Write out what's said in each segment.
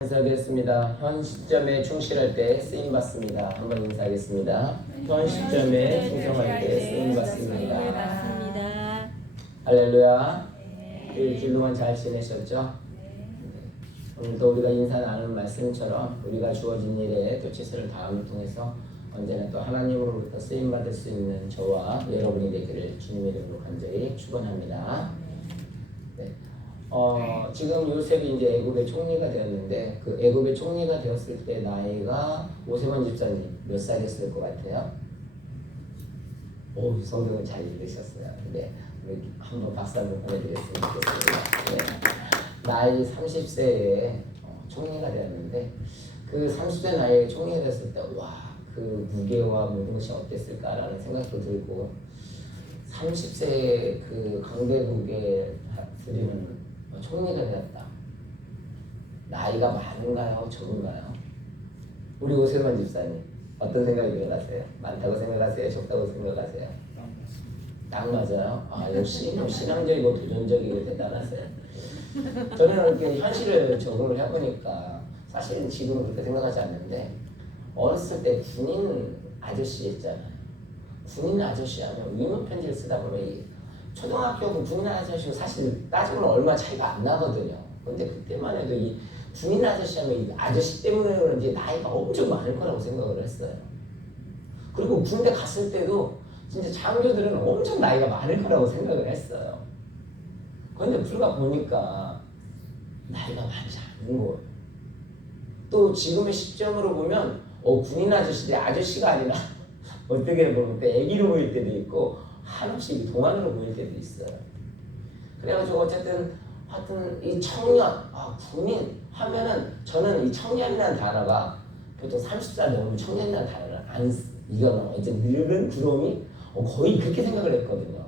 인사하겠습니다. 현 시점에 충실할 때 쓰임 받습니다. 한번 인사하겠습니다. 현 시점에 충성할 때 쓰임 받습니다. 할렐루야. 일주일 동안 잘 지내셨죠? 오늘도 우리가 인사 나누는 말씀처럼 우리가 주어진 일에 또 최선을 다함을 통해서 언제나 또 하나님으로부터 쓰임 받을 수 있는 저와 여러분이 되기를 주님의 이름으로 간절히 축원합니다. 네. 지금 요셉이 이제 애굽의 총리가 되었는데 그 애굽의 총리가 되었을 때 나이가 오세번 집사님 몇 살이었을 것 같아요? 오, 성경을 잘 읽으셨어요. 네, 우리 한번 박수 한번 보내드렸으면 좋겠습니다. 네. 나이 30세에 총리가 되었는데 그 30세 나이에 총리가 됐을 때 와, 그 무게와 모든 것이 어땠을까라는 생각도 들고 30세에 그 강대국의 다스리는 총리가 되었다. 나이가 많은가요? 적은가요? 우리 오세만 집사님 어떤 생각이 들어가세요? 많다고 생각하세요? 적다고 생각하세요? 딱 맞아요. 아, 역시 신앙적이고 도전적이고 대단하세요. 저는 이렇게 현실을 적응을 해보니까 사실은 지금은 그렇게 생각하지 않는데 어렸을 때 군인 아저씨 있잖아요. 군인 아저씨 하면 위문 편지를 쓰다 보면 초등학교 군인 아저씨는 사실 따지면 얼마 차이가 안 나거든요. 근데 그때만 해도 이 군인 아저씨 하면 이 아저씨 때문에 그런지 나이가 엄청 많을 거라고 생각을 했어요. 그리고 군대 갔을 때도 진짜 장교들은 엄청 나이가 많을 거라고 생각을 했어요. 그런데 불과 보니까 나이가 많지 않은 거예요. 또 지금의 시점으로 보면 군인 아저씨들이 아저씨가 아니라 어떻게 보면 애기로 보일 때도 있고 한없이 동안으로 보일 때도 있어요. 그래가지고 어쨌든 하여튼 이 청년, 군인 하면은 저는 이 청년이라는 단어가 보통 30살 넘으면 청년이라는 단어를 안 쓰. 이거는 이제 늙은 구름이 거의 그렇게 생각을 했거든요.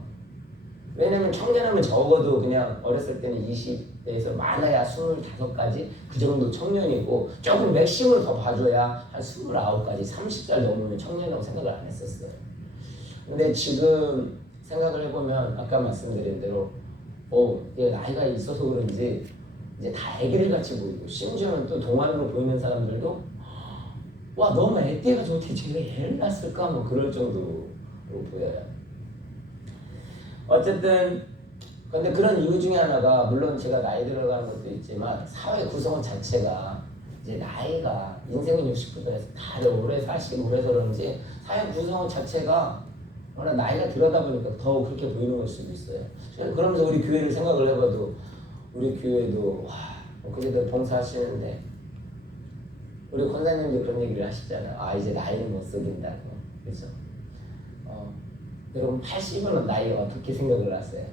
왜냐면 청년하면 적어도 그냥 어렸을 때는 20대에서 많아야 25까지 그 정도 청년이고 조금 맥심을 더 봐줘야 한 29까지 30살 넘으면 청년이라고 생각을 안 했었어요. 근데 지금 생각을 해보면 아까 말씀드린 대로 얘 나이가 있어서 그런지 이제 다 애기를 같이 보이고 심지어는 또 동안으로 보이는 사람들도 와 너무 애때가 좋대 쟤가 애를 낳았을까 뭐 그럴 정도로 보여요. 어쨌든 근데 그런 이유 중에 하나가 물론 제가 나이 들어가는 것도 있지만 사회 구성 자체가 이제 나이가 인생은 60부터해서 다들 오래 사시고 오래 그런지 사회 구성 자체가 워낙 나이가 들어다 보니까 더 그렇게 보이는 걸 수도 있어요. 그러면서 우리 교회를 생각을 해봐도 우리 교회도 그제들 봉사하시는데 우리 권사님도 그런 얘기를 하시잖아요. 이제 나이는 못 속인다고. 그렇죠? 여러분 80은 나이 어떻게 생각을 하세요?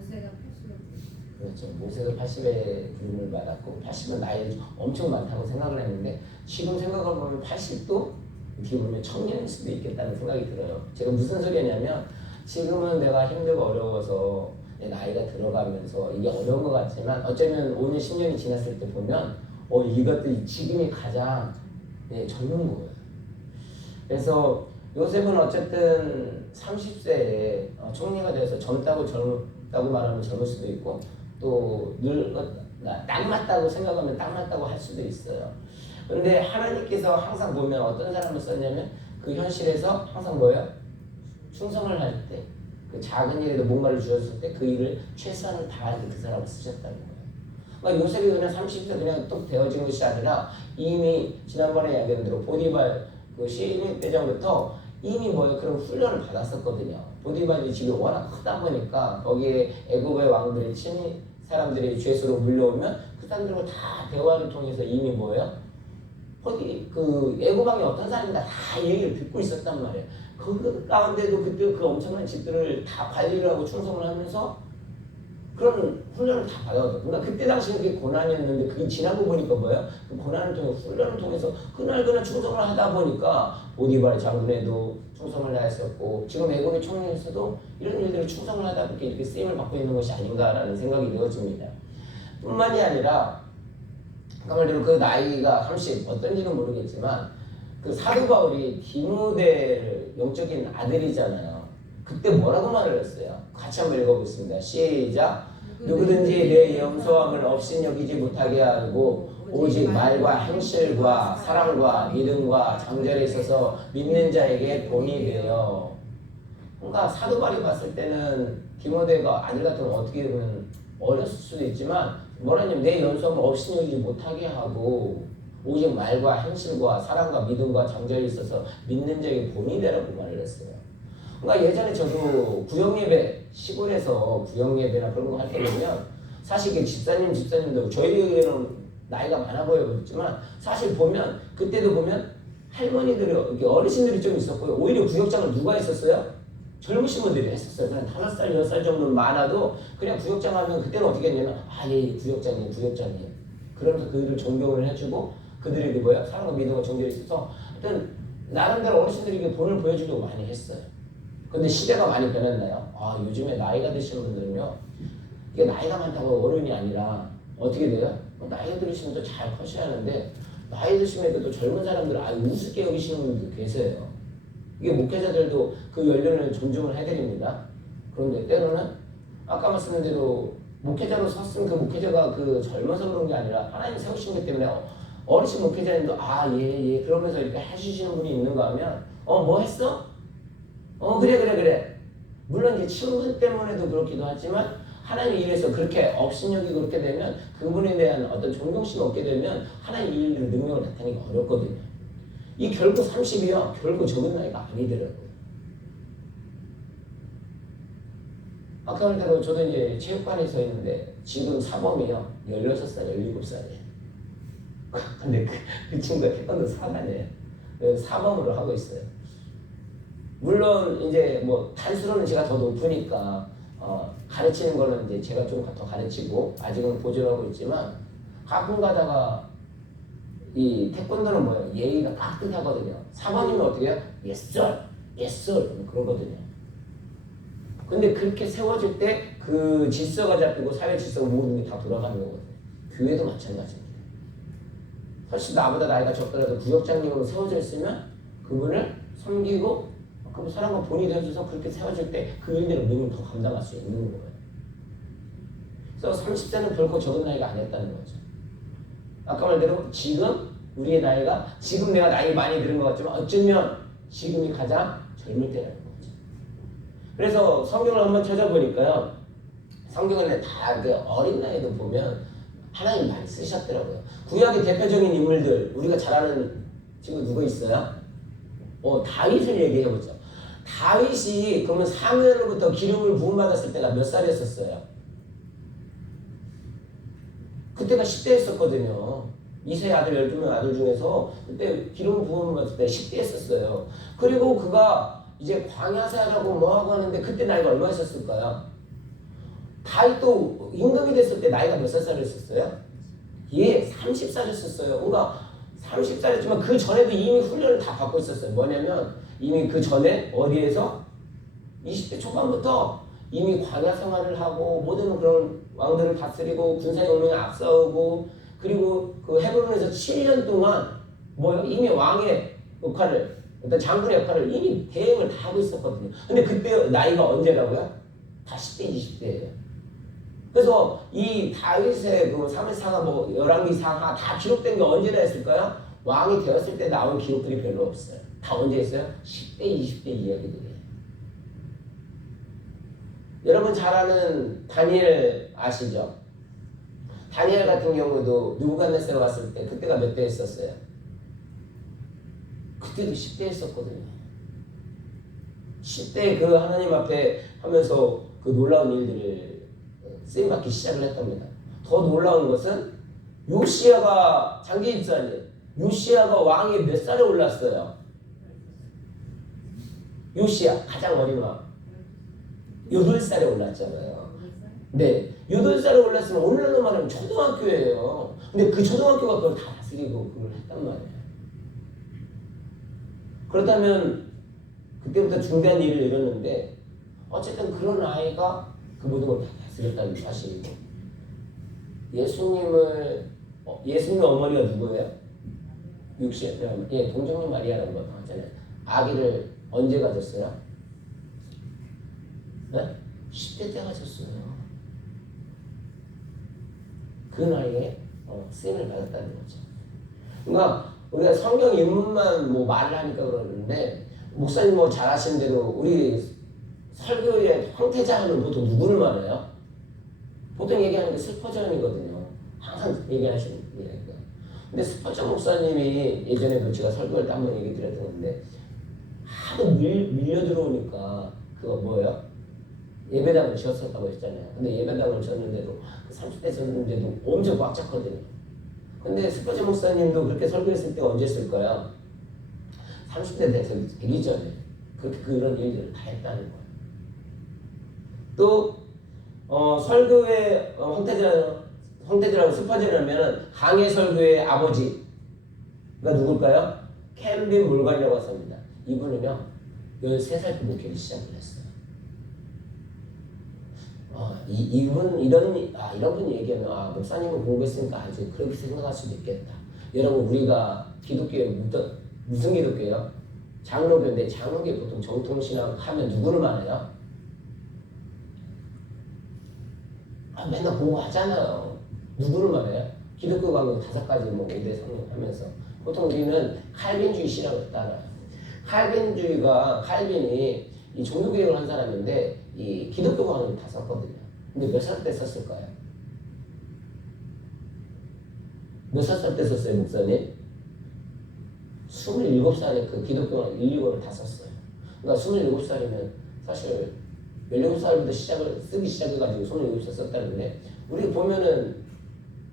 모세가 80에 그렇죠. 모세가 80에 부름을 받았고 80은 나이 엄청 많다고 생각을 했는데 지금 생각을 보면 80도 어떻게 보면 청년일 수도 있겠다는 생각이 들어요. 제가 무슨 소리냐면 지금은 내가 힘들고 어려워서 내 나이가 들어가면서 이게 어려운 것 같지만 어쩌면 5년 10년이 지났을 때 보면 이것도 지금이 가장 젊은 거예요. 그래서 요셉은 어쨌든 30세에 총리가 돼서 젊다고 말하면 젊을 수도 있고 또 딱 맞다고 생각하면 딱 맞다고 할 수도 있어요. 그런데 하나님께서 항상 보면 어떤 사람을 썼냐면 그 현실에서 항상 뭐예요? 충성을 할 때 그 작은 일에도 뭔가를 주셨을 때 그 일을 최선을 다할 때 그 사람을 쓰셨다는 거예요. 그러니까 요셉이 그냥 30세 그냥 뚝 되어진 것이 아니라 이미 지난번에 이야기한 대로 보디발 그 시리 때전부터 이미 그런 훈련을 받았었거든요. 보디발이 집이 워낙 크다 보니까 거기에 애굽의 왕들의 친위 사람들이 죄수로 물려오면 그 사람들과 다 대화를 통해서 이미 그 애굽왕이 어떤 사람이다 다 얘기를 듣고 있었단 말이에요. 그 가운데도 그때 그 엄청난 집들을 다 관리를 하고 충성을 하면서 그런 훈련을 다 받아왔거든요. 그러니까 그때 당시는 그게 고난이었는데 그게 지나고 보니까 그 고난을 통해 훈련을 통해서 그날 충성을 하다 보니까 보디발 장군에도 충성을 다했었고 지금 애굽의 총리에서도 이런 일들을 충성을 하다 보니까 이렇게 쓰임을 받고 있는 것이 아닌가라는 생각이 되어집니다. 뿐만이 아니라 그 말대로 그 나이가 30 어떤지는 모르겠지만 그 사도 바울이 디모데를 영적인 아들이잖아요. 그때 뭐라고 말을 했어요? 같이 한번 읽어보겠습니다. 시작. 누구든지 내 염소함을 없인 여기지 못하게 하고 오직 말과 행실과 사랑과 믿음과 장절에 있어서 믿는 자에게 본이 되어. 그러니까 사도 바울이 봤을 때는 디모데가 아들 같은 건 어떻게 보면 어렸을 수도 있지만 뭐라냐면 내 염소함을 없인 여기지 못하게 하고 오직 말과 행실과 사랑과 믿음과 장절에 있어서 믿는 자에게 본이 되라고 말을 했어요. 그러니까 예전에 저도 구역예배, 시골에서 구역예배나 그런 거 할 때 보면 사실 그 집사님도 저희에게는 나이가 많아 보여 보였지만 사실 보면 그때도 보면 할머니들이 이렇게 어르신들이 좀 있었고요. 오히려 구역장을 누가 했었어요? 젊으신 분들이 했었어요. 그냥 5살, 6살 정도 많아도 그냥 구역장 하면 그때는 어떻게 했냐면 예, 구역장이에요. 그러면서 그들을 존경을 해주고 그들에게 사랑과 믿음과 정절이 있어서 하여튼 나름대로 어르신들에게 본을 보여주려고 많이 했어요. 근데 시대가 많이 변했나요? 요즘에 나이가 드시는 분들은요, 이게 나이가 많다고 어른이 아니라 어떻게 돼요? 나이가 들으시면 또 잘 커셔야 하는데 나이 드시면 또 젊은 사람들은 우습게 여기시는 분들도 계세요. 이게 목회자들도 그 연륜을 존중을 해드립니다. 그런데 때로는 아까 말씀드린 대로 목회자로 섰으면 그 목회자가 그 젊어서 그런 게 아니라 하나님 세우신 것 때문에 어르신 목회자님도 예 그러면서 이렇게 해주시는 분이 있는가 하면 뭐 했어? 그래. 물론 이제 친분 때문에도 그렇기도 하지만 하나님 일에서 그렇게 업신여기 그렇게 되면 그분에 대한 어떤 존경심이 없게 되면 하나님 일을 능력을 나타내기 어렵거든요. 이 결국 30이요. 결국 적은 나이가 아니더라고요. 아까 말대로 저도 이제 체육관에 서 있는데 지금 사범이요. 16살, 17살이에요. 근데 그 친구가 태권도 4단이에요. 사범으로 하고 있어요. 물론 이제 뭐 단수로는 제가 더 높으니까 가르치는 거는 이제 제가 좀 더 가르치고 아직은 보조하고 있지만 가끔 가다가 이 태권도는 뭐예요? 예의가 깍듯하거든요. 사모님은 어떻게 해요? Yes sir 그러거든요. 근데 그렇게 세워질 때 그 질서가 잡히고 사회 질서가 모든 게 다 돌아가는 거거든요. 교회도 마찬가지입니다. 훨씬 나보다 나이가 적더라도 구역장님으로 세워져 있으면 그분을 섬기고 그럼 사람과 본이 되어줘서 그렇게 세워질 때 그 일대로 능을 더 감당할 수 있는 거예요. 그래서 30세는 결코 적은 나이가 아니었다는 거죠. 아까 말대로 지금 우리의 나이가 지금 내가 나이 많이 들은 것 같지만 어쩌면 지금이 가장 젊을 때라는 거죠. 그래서 성경을 한번 찾아보니까요. 성경에 다 그 어린 나이도 보면 하나님 많이 쓰셨더라고요. 구약의 대표적인 인물들 우리가 잘 아는 친구 누구 있어요? 다윗을 얘기해보죠. 다윗이 그러면 사무엘로부터 기름을 부음받았을 때가 몇 살이었었어요? 그때가 10대였었거든요. 이세 아들 12명 아들 중에서 그때 기름 부음받았을 때 10대였었어요. 그리고 그가 이제 광야사라고 뭐하고 하는데 그때 나이가 얼마였었을까요? 다윗도 임금이 됐을 때 나이가 몇 살이었었어요? 30살이었었어요. 그러니까 30살이었지만 그 전에도 이미 훈련을 다 받고 있었어요. 뭐냐면 이미 그 전에 어디에서 20대 초반부터 이미 광야 생활을 하고 모든 그런 왕들을 다스리고 군사 용맹에 앞서고 그리고 그 헤브론에서 7년 동안 이미 왕의 역할을 어떤 장군의 역할을 이미 대행을 다 하고 있었거든요. 근데 그때 나이가 언제라고요? 다 10대, 20대예요. 그래서 이 다윗의 그 사무엘상하 열왕기상하 다 기록된 게 언제나 했을까요? 왕이 되었을 때 나온 기록들이 별로 없어요. 다 언제 했어요? 10대, 20대 이야기들이에요. 여러분 잘 아는 다니엘 아시죠? 다니엘 같은 경우도 느부갓네살 왔을 때 그때가 몇 대 했었어요? 그때도 10대 했었거든요. 10대 그 하나님 앞에 하면서 그 놀라운 일들을 쓰임받기 시작을 했답니다. 더 놀라운 것은 요시야가 장기 집사님 요시야가 왕이 몇 살에 올랐어요? 요시야 가장 어린 왕 8살에 올랐잖아요. 네, 8살에 올랐으면 오늘날로 말하면 초등학교예요. 근데 그 초등학교가 그걸 다 다스리고 그걸 했단 말이에요. 그렇다면 그때부터 중대한 일을 이뤘는데 어쨌든 그런 아이가 그 모든 걸 다 다스렸다는 사실이고 예수님 어머니가 누구예요? 동정녀 마리아라는 거 하잖아요. 아기를 언제 가졌어요? 10대 때 가졌어요. 그 나이에 쓰임을 받았다는 거죠. 그러니까 우리가 성경 인문만 뭐 말을 하니까 그러는데 목사님 뭐 잘 아시는 대로 우리 설교의 황태자는 보통 누구를 말해요? 보통 얘기하는 게 스퍼전이거든요. 항상 얘기하시는 얘기가. 근데 스퍼전 목사님이 예전에도 제가 설교할 때 한번 얘기 드렸던 건데 하도 밀려 들어오니까 그거 뭐예요? 예배당을 지었었다고 했잖아요. 근데 예배당을 지었는데도 30대 졌는데도 엄청 꽉 찼거든요. 근데 스퍼전 목사님도 그렇게 설교했을 때 언제 했을까요? 30대 되기 전에 그렇게 그런 일들을 다 했다는 거예요. 또 설교의 황태자라고 스퍼전이라면 강해 설교의 아버지가 누굴까요? 캠빈 물관이라고 합니다. 이분은요 13살 때 목회를 시작을 했어요. 이런 분 얘기하면 목사님은 공부했으니까 아주 그렇게 생각할 수도 있겠다. 여러분 우리가 기독교에 무슨 기독교예요? 장로교인데 장로교 보통 정통신앙 하면 누구를 말해요? 맨날 공부하잖아요. 누구를 말해요? 기독교 강론 5가지 뭐 5대 성령 하면서 보통 우리는 칼빈주의 신앙을 따라요. 칼빈이 이 종교개혁을 한 사람인데 이 기독교 강론을 다 썼거든요. 근데 몇 살 때 썼을까요? 몇 살 때 썼어요, 목사님? 27살에 그 기독교 강론 1, 2권을 다 썼어요. 그러니까 27살이면 사실 17살부터 쓰기 시작해가지고 27살 썼다는데 우리 보면은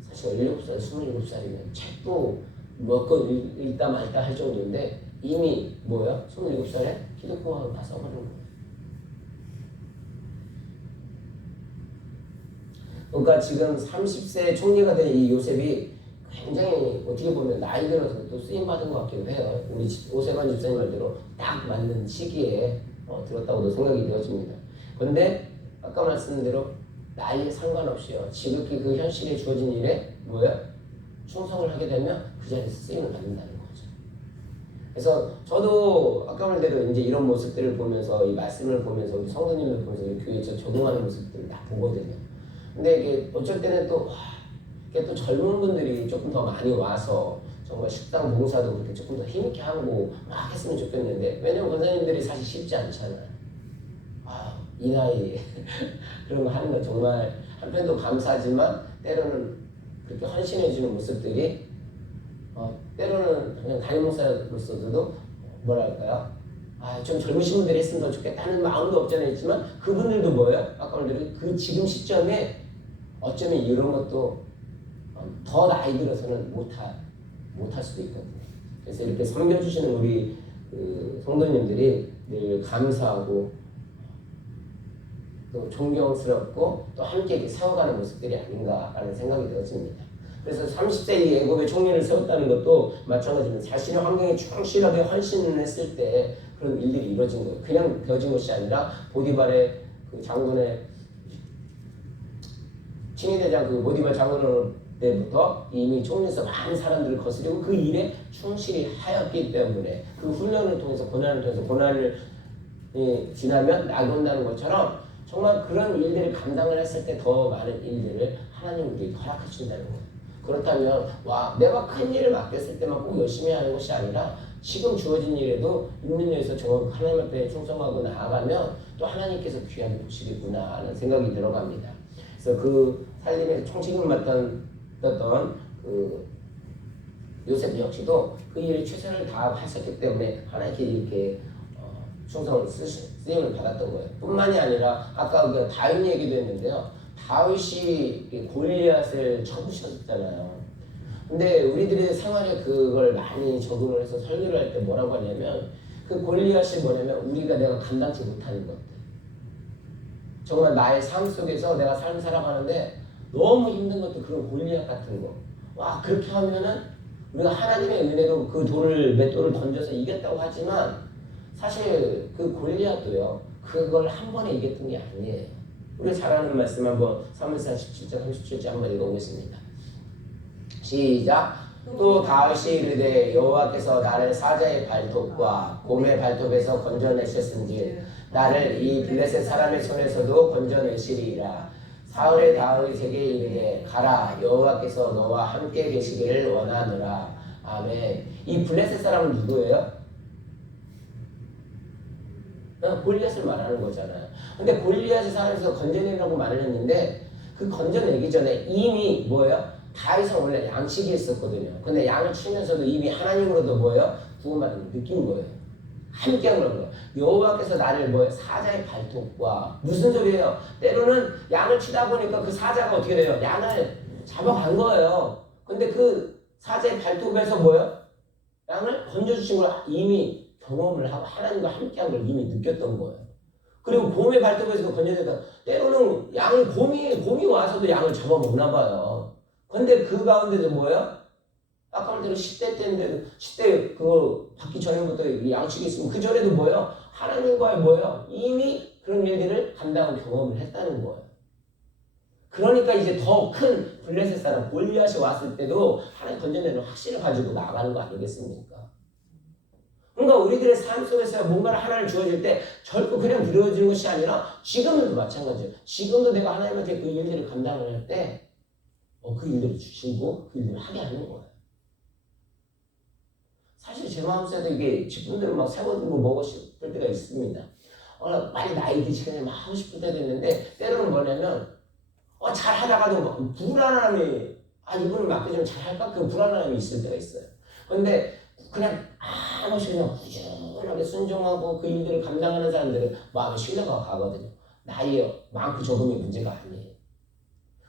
사실 17살, 27살이면 책도 몇 권 읽다 말다 할 정도인데 이미 뭐야? 27살에 기독교 강론 다 써버린 거예요. 그러니까 지금 30세 총리가 된 이 요셉이 굉장히 어떻게 보면 나이 들어서 또 쓰임받은 것 같기도 해요. 우리 오세만 집사님 말대로 딱 맞는 시기에 들었다고도 생각이 되어집니다. 그런데 아까 말씀드린 대로 나이에 상관없이요. 지극히 그 현실에 주어진 일에 뭐예요? 충성을 하게 되면 그 자리에서 쓰임을 받는다는 거죠. 그래서 저도 아까 말한 대로 이제 이런 모습들을 보면서 이 말씀을 보면서 우리 성도님들 보면서 우리 교회에서 적용하는 모습들을 다 보거든요. 근데 이게 어쩔 때는 또 이게 또 젊은 분들이 조금 더 많이 와서 정말 식당 봉사도 그렇게 조금 더 힘있게 하고 막 했으면 좋겠는데 왜냐면 권사님들이 사실 쉽지 않잖아요. 이 나이에 그런 거 하는 건 정말 한편도 감사하지만 때로는 그렇게 헌신해주는 모습들이 때로는 그냥 담임 목사로서도 뭐랄까요? 좀 젊으신 분들이 했으면 더 좋겠다는 마음도 없잖아 있지만 그분들도 뭐예요? 아까 말대로 그 지금 시점에 어쩌면 이런 것도 더 나이 들어서는 못할 수도 있거든요. 그래서 이렇게 섬겨주시는 우리 성도님들이 늘 감사하고 또 존경스럽고 또 함께 이렇게 세워가는 모습들이 아닌가라는 생각이 되었습니다. 그래서 30세 이 애굽의 총리를 세웠다는 것도 마찬가지입니다. 자신의 환경에 충실하게 헌신을 했을 때 그런 일들이 이루어진 거예요. 그냥 되어진 것이 아니라 보디발의 그 장군의 친위대장 그 보디발 장군 때부터 이미 총리에서 많은 사람들을 거스리고 그 일에 충실히 하였기 때문에 그 훈련을 통해서 고난을 지나면 낙이 온다는 것처럼 정말 그런 일들을 감당을 했을 때 더 많은 일들을 하나님 우리에게 허락해 준다는 거예요. 그렇다면 내가 큰 일을 맡겼을 때만 꼭 열심히 하는 것이 아니라 지금 주어진 일에도 있는 일에서 정말 하나님 앞에 충성하고 나아가면 또 하나님께서 귀하게 보시겠구나 하는 생각이 들어갑니다. 그래서 그 살림에서 총책임을 맡았던 그 요셉 역시도 그 일에 최선을 다하셨기 때문에 하나님께 이렇게 충성을 쓰임을 받았던 거예요. 뿐만이 아니라 아까 우리가 다윗 얘기도 했는데요. 다윗이 골리앗을 쳐부셨잖아요. 근데 우리들의 생활에 그걸 많이 적응을 해서 설교를 할 때 뭐라고 하냐면 그 골리앗이 뭐냐면 내가 감당치 못하는 것들. 정말 나의 삶 속에서 내가 삶을 살아가는데 너무 힘든 것들 그런 골리앗 같은 거. 그렇게 하면은 우리가 하나님의 은혜로 그 맷돌을 던져서 이겼다고 하지만 사실 그 골리앗도요. 그걸 한 번에 이겼던 게 아니에요. 우리 잘 아는 말씀 한번 사무엘상 17장 37절 한번 읽어보겠습니다. 시작. 또 다윗이 이르되 여호와께서 나를 사자의 발톱과 곰의 발톱에서 건져내셨은지 나를 이 블레셋 사람의 손에서도 건져내시리이라. 사울의 다윗에게 이르되 가라 여호와께서 너와 함께 계시기를 원하노라. 아멘. 이 블레셋 사람은 누구예요? 골리앗을 말하는 거잖아요. 근데 골리앗의 사람에서 건져내라고 말을 했는데 그 건져내기 전에 이미 뭐예요? 다윗은 원래 양식이 있었거든요. 근데 양을 치면서도 이미 하나님으로도 뭐예요? 구원받은 느낀 거예요. 함께 한 거예요. 여호와께서 나를 뭐예요? 사자의 발톱과 무슨 소리예요? 때로는 양을 치다 보니까 그 사자가 어떻게 돼요? 양을 잡아간 거예요. 근데 그 사자의 발톱에서 뭐예요? 양을 건져주신 걸 이미 경험을 하고 하나님과 함께한 걸 이미 느꼈던 거예요. 그리고 곰의 발톱에서도 건져내다 때로는 양을 곰이 와서도 양을 잡아먹나 봐요. 근데 그 가운데서 뭐예요? 아까 말대로 10대 때인데 10대 그거 받기 전에부터 이 양식이 있으면 그 전에도 뭐예요? 하나님과의 뭐예요? 이미 그런 일들을 감당하고 경험을 했다는 거예요. 그러니까 이제 더 큰 블레셋 사람 골리앗이 왔을 때도 하나님 건져내는 확신을 가지고 나가는 거 아니겠습니까? 그러니까 우리들의 삶 속에서 뭔가를 하나를 주어질 때 결코 그냥 들어지는 것이 아니라 지금도 마찬가지예요. 지금도 내가 하나님한테 그 일들을 감당을 할 때 그 일들을 주시고 그 일들을 하게 하는 거예요. 사실 제 마음속에도 이게 직분들을 막 세워두고 먹고 싶을 때가 있습니다. 빨리 나이 드시게 막 하고 싶을 때도 있는데 때로는 뭐냐면 잘 하다가도 막 불안함이 이분을 맡겨주면 잘할까? 그 불안함이 있을 때가 있어요. 그런데 그냥 아무 없이 그냥 꾸준하게 순종하고 그 일들을 감당하는 사람들은 마음에 신뢰가 가거든요. 나이 많고 적음이 문제가 아니에요.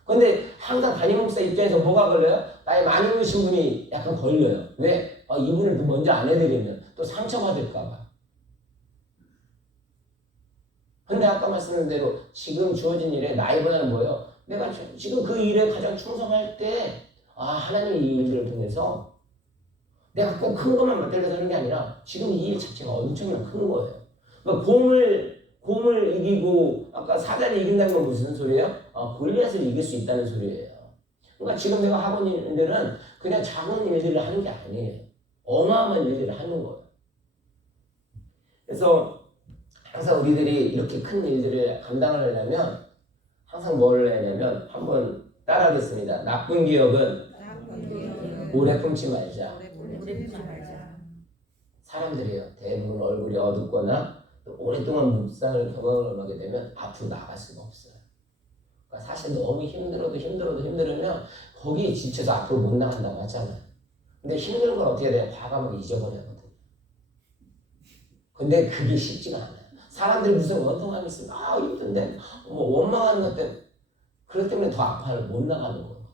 그런데 항상 담임 목사 입장에서 뭐가 걸려요? 나이 많이 먹으신 분이 약간 걸려요. 왜? 이분을 먼저 안 해드리면 또 상처받을까봐. 근데 아까 말씀드린 대로 지금 주어진 일에 나이보다는 뭐예요? 내가 지금 그 일에 가장 충성할 때 하나님이 이 일들을 통해서 내가 꼭 큰 것만 맡으려고 하는 게 아니라 지금 이 일 자체가 엄청나게 큰 거예요. 그러니까 곰을 이기고 아까 사자를 이긴다는 건 무슨 소리예요? 골리앗을 이길 수 있다는 소리예요. 그러니까 지금 내가 하고 있는 일들은 그냥 작은 일들을 하는 게 아니에요. 어마어마한 일들을 하는 거예요. 그래서 항상 우리들이 이렇게 큰 일들을 감당을 하려면 항상 뭘 해야 하냐면 한번 따라하겠습니다. 나쁜 기억은 오래 품지 말자. 사람들이요. 대부분 얼굴이 어둡거나 오랫동안 묵상을 경험을 하게 되면 앞으로 나갈 수가 없어요. 그러니까 사실 너무 힘들으면 거기에 지쳐서 앞으로 못 나간다고 하잖아요. 근데 힘든 건 어떻게 돼요? 과감하게 잊어버리거든요. 근데 그게 쉽지가 않아요. 사람들이 무슨 원통함이 있으면 힘든데 원망하는 것 때문에 그것 때문에 더 아파요. 못 나가는 거거든요.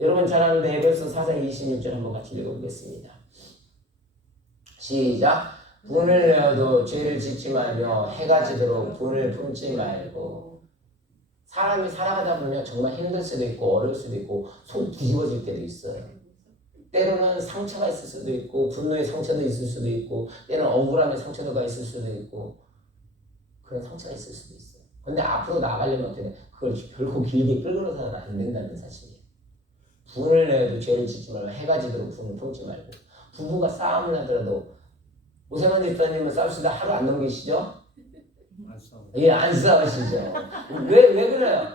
여러분 잘 아는데 에베소 4장 26절 한번 같이 읽어보겠습니다. 시작. 분을 내어도 죄를 짓지 말며 해가 지도록 분을 품지 말고. 사람이 살아가다 보면 정말 힘들 수도 있고 어려울 수도 있고 속 뒤집어질 때도 있어요. 때로는 상처가 있을 수도 있고 분노의 상처도 있을 수도 있고 때로는 억울함의 상처가 있을 수도 있고 그런 상처가 있을 수도 있어요. 근데 앞으로 나가려면 어떻게 돼? 그걸 결코 길게 끌고서는 안 된다는 사실이에요. 분을 내어도 죄를 짓지 말고 해가 지도록 분을 품지 말고. 부부가 싸움을 하더라도 오세만 집사님은 싸우시다 하루 안 넘기시죠? 안 싸워. 예, 안 싸우시죠. 왜 그래요?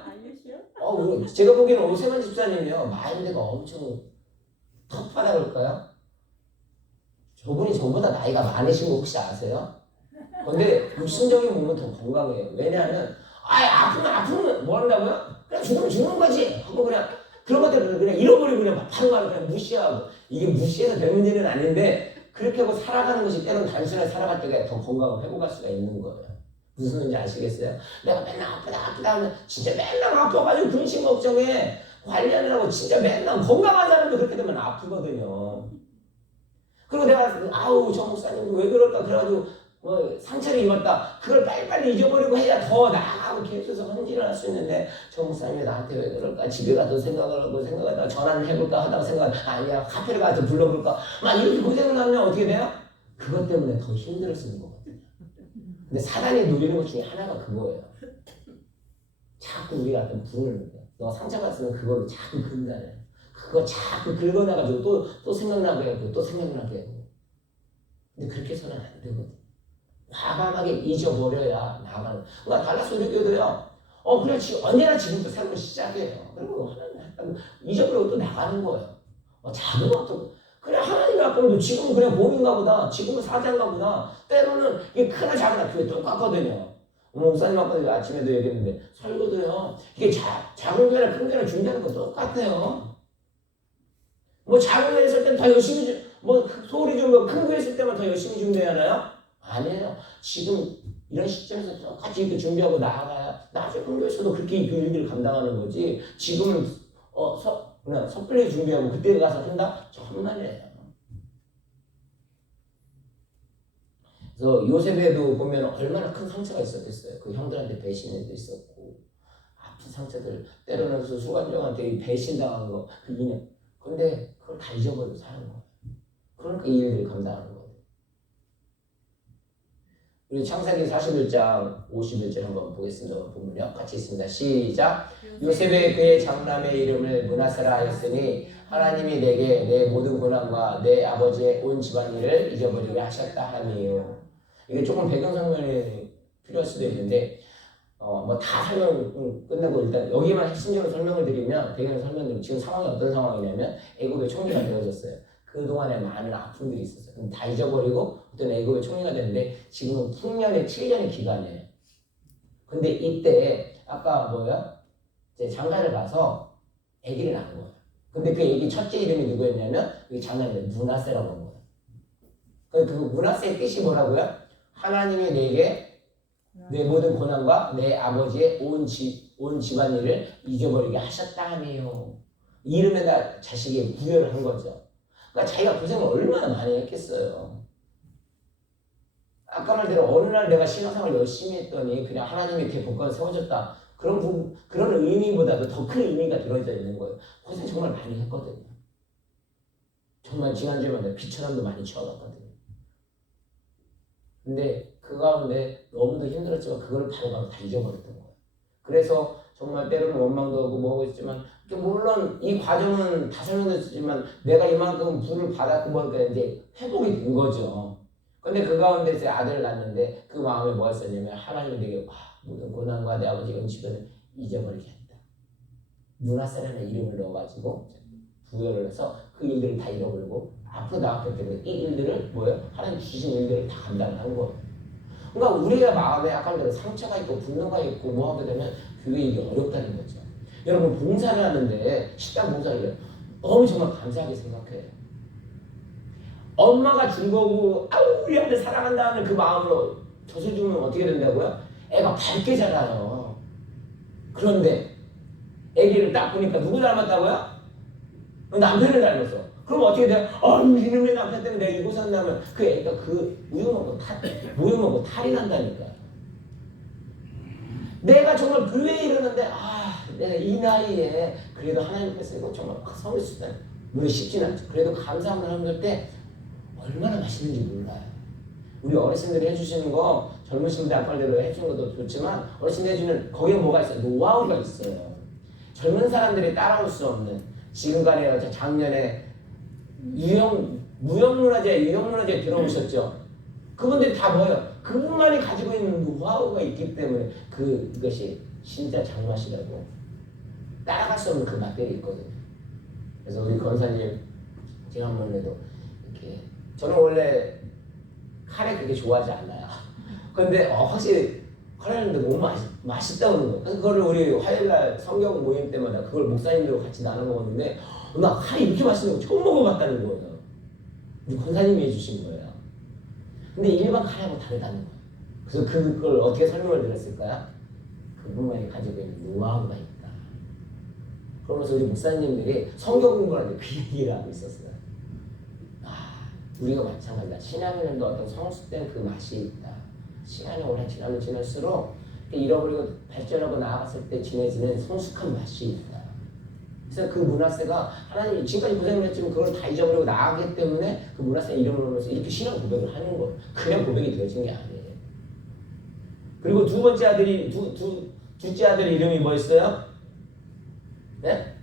제가 보기에는 오세만 집사님이요 마인드가 엄청 터프하다 그럴까요? 저분이 저보다 나이가 많으신 거 혹시 아세요? 근데 육신적인 몸은 더 건강해요. 왜냐하면 아프면 뭐 한다고요? 그냥 죽으면 죽는 거지 하고 그냥 그런 것들을 그냥 잃어버리고 그냥 바로 가는 그냥 무시하고 이게 무시해서 될 문제는 아닌데 그렇게 하고 살아가는 것이 때로는 단순하게 살아갈 때가 더 건강을 회복할 수가 있는 거예요. 무슨 소리인지 아시겠어요? 내가 맨날 아프다 하면 진짜 맨날 아파가지고 근심 걱정해 관리하느라고 진짜 맨날 건강한 사람도 그렇게 되면 아프거든요. 그리고 내가 저 목사님 왜 그럴까 그래가지고 상처를 입었다. 그걸 빨리빨리 잊어버리고 해야 더 나아가고 계속해서 헌질을 할 수 있는데 저 목사님이 나한테 왜 그럴까? 집에 가서 생각을 하고 생각하다가 전화를 해볼까 하다가 생각하다가 아니야 카페를 가서 불러볼까? 막 이렇게 고생을 하면 어떻게 돼요? 그것 때문에 더 힘들어 쓰는 거거든요. 근데 사단이 노리는 것 중에 하나가 그거예요. 자꾸 우리가 어떤 분을 너 상처받으면 그거를 자꾸 긁는다네. 그거 자꾸 긁어놔가지고 또 생각나게 하고 또 생각나게 하고. 근데 그렇게 해서는 안 되거든. 과감하게 잊어버려야 나가는. 그러니까 달라스 우리 교도요. 그래, 언제나 지금부터 새로운 시작이에요. 그리고 하나님 약간 잊어버리고 또 나가는 거예요. 작은 것도 그래, 하나님이 아까도 지금은 그냥 봄인가 보다, 지금은 사자인가 보다, 때로는 이게 크나 작으나 그게 똑같거든요. 목사님 아까 아침에도 얘기했는데 설교도요, 이게 작은 교회나 큰 교회나 준비하는 거 똑같아요. 뭐 작은 교회 있을 땐 더 열심히 소리 좀 큰 교회 있을 때만 더 열심히 준비해야 하나요? 아니에요. 지금 이런 시점에서 똑같이 이렇게 준비하고 나아가야 나중에 큰 교회에서도 그렇게 그 일들을 감당하는 거지. 지금은 그냥 섣불리 준비하고 그때 가서 한다? 정말이에요. 그래서 요셉에도 보면 얼마나 큰 상처가 있었겠어요. 그 형들한테 배신해도 있었고 아픈 상처들, 때로는 그 수관장한테 배신당한 거, 그 인연. 근데 그걸 다 잊어버리고 사는 거예요. 그러니까 이 일들을 감당하는 거예요. 우리 창세기 41장 51절 한번 보겠습니다. 본문이요. 같이 있습니다. 시작. 요셉의 그의 장남의 이름을 므낫세라 하였으니 하나님이 내게 내 모든 고난과 내 아버지의 온 집안일을 잊어버리게 하셨다 하니요. 이게 조금 배경 설명이 필요할 수도 있는데 뭐 다 설명 끝나고 일단 여기만 핵심적으로 설명을 드리면 배경 설명드리면 지금 상황이 어떤 상황이냐면 애굽의 총리가 되어졌어요. 그동안에 많은 아픔들이 있었어요. 그럼 다 잊어버리고 어떤 애굽의 총리가 됐는데 지금은 풍년의 7년의 기간이에요. 근데 이때 아까 이제 장가를 가서 아기를 낳은 거예요. 근데 그 아기 첫째 이름이 누구였냐면 그 장남이 므낫세라고 한 거예요. 그 므낫세의 뜻이 뭐라고요? 하나님이 내게 내 모든 고난과 내 아버지의 온 집안일을 잊어버리게 하셨다 하네요. 이름에다 자식이 부여를 한 거죠. 그러니까 자기가 고생을 얼마나 많이 했겠어요. 아까 말대로 어느 날 내가 신앙생활 열심히 했더니 그냥 하나님이 이렇게 복권을 세워줬다. 그런 의미보다도 더 큰 의미가 들어져 있는 거예요. 고생 정말 많이 했거든요. 정말 지난주에 내가 비천함도 많이 치워봤거든요. 근데 그 가운데 너무도 힘들었지만 그걸 바로 다 잊어버렸던 거예요. 그래서 정말 때로는 원망도 하고 뭐하고 있지만 물론 이 과정은 다 설명됐지만 내가 이만큼 부를 받았고 보니까 이제 회복이 된 거죠. 근데 그 가운데 이제 아들을 낳는데 그 마음에 뭐가 있었냐면 하나님이 내게 모든 고난과 내 아버지의 은총을 잊어버리게 했다. 므낫세라는 이름을 넣어가지고 부여를 해서 그 일들을 다 잃어버리고 앞으로 나갔기 때문에 이 일들을 하나님 주신 일들을 다 감당을 한 거예요. 그러니까 우리가 마음에 아까 말대로 상처가 있고 분노가 있고 뭐 하게 되면 교회 일이 어렵다는 거죠. 여러분 봉사를 하는데 식당 봉사를 해요. 너무 정말 감사하게 생각해요. 엄마가 준 거고 우리 아들 사랑한다는 그 마음으로 젖을 주면 어떻게 된다고요? 애가 밝게 자라요. 그런데 애기를 딱 보니까 누구 닮았다고요? 남편을 닮았어. 그럼 어떻게 돼요? 이놈의 남편 때문에 내가 이곳 산다면 그 애가 우유 먹고 탈이 난다니까요. 내가 정말 교회에 이러는데 내가 이 나이에 그래도 하나님께서 이거 정말 섬을 쓰다니 물론 쉽진 않죠. 그래도 감사한 마음을 할 때 얼마나 맛있는지 몰라요. 우리 어르신들이 해주시는 거 젊으신 분들 아까대로 해주는 것도 좋지만 어르신들이 해주는 거기에 뭐가 있어요? 노하우가 있어요. 젊은 사람들이 따라올 수 없는 지금까지 작년에 유형문화재 들어오셨죠? 그분들이 다 뭐예요? 그분만이 가지고 있는 노하우가 있기 때문에 그것이 진짜 장맛이라고 따라갈 수 없는 그 맛들이 있거든요. 그래서 우리 권사님 지난번에도 이렇게 저는 원래 카레 그렇게 좋아하지 않아요. 근데 확실히 카레는데 너무 맛있다고 그러는 거예요. 그래서 그걸 우리 화요일날 성경 모임 때마다 그걸 목사님들과 같이 나눠 먹었는데 나 카레 이렇게 맛있는 거 처음 먹어봤다는 거예요. 우리 권사님이 해주신 거예요. 근데 일반 카레하고 다르다는 거예요. 그래서 그걸 어떻게 설명을 드렸을까요? 그분만이 가지고 있는 노하우가 있다. 그러면서 우리 목사님들이 성경 공부를 하는데 그 얘기를 하고 있었어요. 우리가 마찬가지다. 신앙에는 어떤 성숙된 그 맛이 있다. 시간이 오래 지나면 지날수록 잃어버리고 발전하고 나아갔을 때 지내지는 성숙한 맛이 있다. 그래서 그 므낫세가 하나님이 지금까지 고생을 했지만 그걸 다 잊어버리고 나아가기 때문에 그 므낫세 이름을 넣으면서 이렇게 신앙 고백을 하는 거예요. 그냥 고백이 되어진 게 아니에요. 그리고 두 번째 아들이 둘째 아들 이름이 뭐였어요? 네?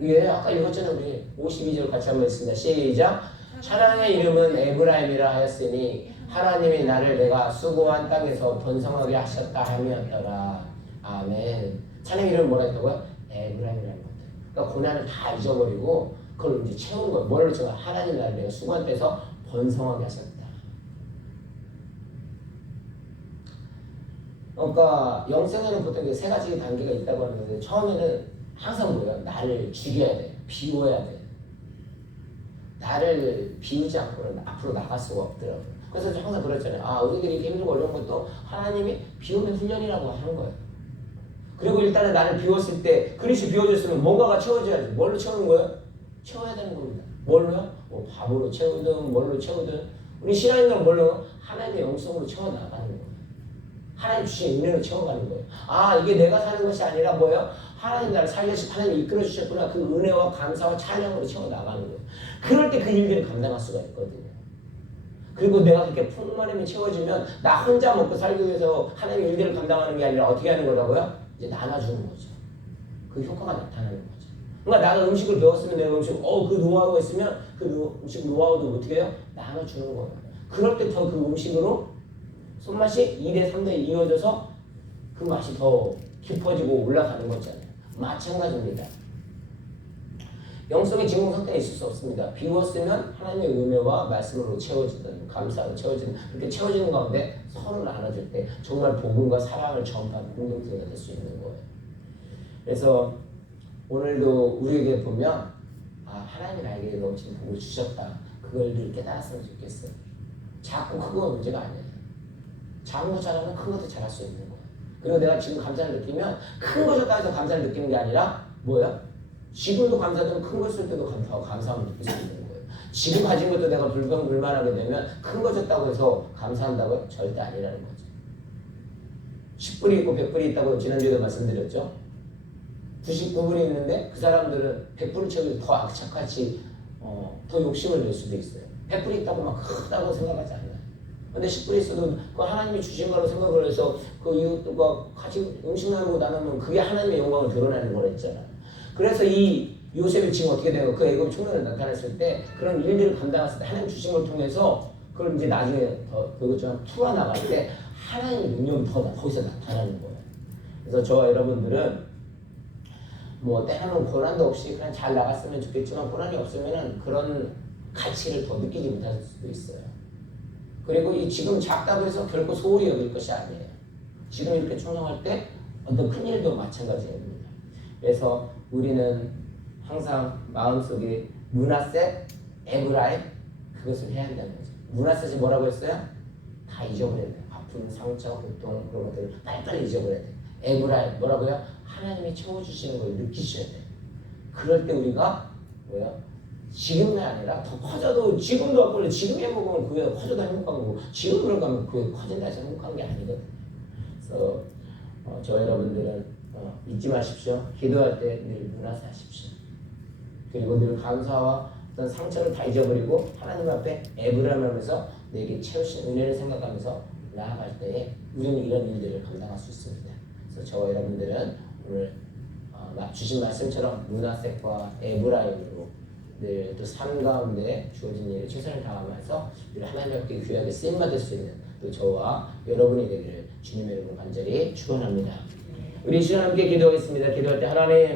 이게 아까 읽었잖아요. 우리 52절 같이 한번 읽습니다. 시작. 하나님의 이름은 에브라임이라 하였으니 하나님이 나를 내가 수고한 땅에서 번성하게 하셨다 함이었더라. 아멘. 하나님 이름을 뭐라 했다고요? 에브라임이라는 거예요. 그러니까 고난을 다 잊어버리고 그걸 이제 채우는 거예요. 뭐를 제가 하나님 나를 내가 수고한 때서 번성하게 하셨다. 그러니까 영생에는 보통 세 가지 단계가 있다고 하는데 처음에는 항상 뭐예요? 나를 죽여야 돼. 비워야 돼. 나를 비우지 않고는 앞으로 나갈 수가 없더라고요. 그래서 항상 그랬잖아요. 아, 우리들이 이렇게 힘들고 어려운 것도 하나님이 비우는 훈련이라고 하는 거예요. 그리고 일단은 나를 비웠을 때 그릇이 비워졌으면 뭔가가 채워져야지. 뭘로 채우는 거예요? 채워야 되는 겁니다. 뭘로요? 뭐 밥으로 채우든 뭘로 채우든 우리 신앙인은 뭘로? 하나님의 영성으로 채워나가는 거예요. 하나님 주신 은혜로 채워가는 거예요. 아, 이게 내가 사는 것이 아니라 뭐예요? 하나님 나를 살려주신 하나님이 이끌어 주셨구나. 그 은혜와 감사와 찬양으로 채워나가는 거예요. 그럴 때 그 일들을 감당할 수가 있거든요. 그리고 내가 그렇게 풍만함이 채워지면 나 혼자 먹고 살기 위해서 하나님의 일들을 감당하는 게 아니라 어떻게 하는 거라고요? 이제 나눠주는 거죠. 그 효과가 나타나는 거죠. 그러니까 나가 음식을 배웠으면 내가 그 노하우가 있으면 그 음식 노하우도 어떻게 해요? 나눠주는 거예요. 그럴 때 더 그 음식으로 손맛이 2대 3대 이어져서 그 맛이 더 깊어지고 올라가는 거잖아요. 마찬가지입니다. 영성의 진공 상태에 있을 수 없습니다. 비웠으면 하나님의 은혜와 말씀으로 채워지든 감사로 채워지든 그렇게 채워지는 가운데 서로 나눠줄 때 정말 복음과 사랑을 전파하는 공동체가 될 수 있는 거예요. 그래서 오늘도 우리에게 보면 하나님이 나에게 넘치는 복을 주셨다. 그걸 늘 깨달았으면 좋겠어요. 작고 큰 건 문제가 아니에요. 작은 거 잘하면 큰 것도 잘할 수 있는 거예요. 그리고 내가 지금 감사를 느끼면 큰 것을 따져서 감사를 느끼는 게 아니라 뭐야? 지금도 감사되면 큰 걸 쓸 때도 감사함을 느낄 수 있는 거예요. 지금 가진 것도 내가 불평불만하게 되면 큰 거 줬다고 해서 감사한다고요? 절대 아니라는 거죠. 10불이 있고 100불이 있다고 지난주에도 말씀드렸죠. 99불이 있는데 그 사람들은 100불을 채우고 더 악착같이 더 욕심을 낼 수도 있어요. 100불이 있다고 막 크다고 생각하지 않아요. 근데 10불이 있어도 그 하나님이 주신 거로 생각을 해서 그 이웃들과 같이 음식 나누고 나누면 그게 하나님의 영광을 드러내는 거랬잖아요. 그래서 이 요셉이 지금 어떻게 되는 거? 그 애굽 총련을 나타냈을 때 그런 일들을 감당했을 때 하나님 주신 걸 통해서 그걸 이제 나중에 더 그것처럼 풀어나갈 때 하나님의 능력이 더 거기서 나타나는 거예요. 그래서 저와 여러분들은 뭐 때로는 고난도 없이 그냥 잘 나갔으면 좋겠지만 고난이 없으면은 그런 가치를 더 느끼지 못할 수도 있어요. 그리고 이 지금 작다고 해서 결코 소홀히 여길 것이 아니에요. 지금 이렇게 충성할 때 어떤 큰 일도 마찬가지입니다. 그래서 우리는 항상 마음속에 므낫셋, 에브라임 그것을 해야 한다는 거죠. 므낫셋이 뭐라고 했어요? 다 잊어버려야 돼요. 아픈 상처, 고통 그런 것들을 빨리빨리 잊어버려야 돼요. 에브라임 뭐라고요? 하나님이 채워주시는 걸 느끼셔야 돼요. 그럴 때 우리가 뭐야? 지금이 아니라 더 커져도 지금도 앞으로 지금 행복하면 그게 커져도 행복한 거고 지금 그러가면 그게 커진다 해서 행복한 게 아니거든요. 그래서 저 여러분들은 잊지 마십시오. 기도할 때 늘 므낫하십시오. 그리고 늘 감사와 어떤 상처를 다 잊어버리고 하나님 앞에 에브라임하면서 내게 채우신 은혜를 생각하면서 나아갈 때에 우리는 이런 일들을 감당할 수 있습니다. 그래서 저와 여러분들은 오늘 주신 말씀처럼 므낫셋과 에브라임으로 늘 또 삶 가운데 주어진 일에 최선을 다하면서 늘 하나님 앞에 귀하게 쓰임받을 수 있는 또 저와 여러분이 되기를 주님의 이름으로 간절히 축원합니다. 우리 시간 함께 기도하겠습니다. 기도할 때 하나님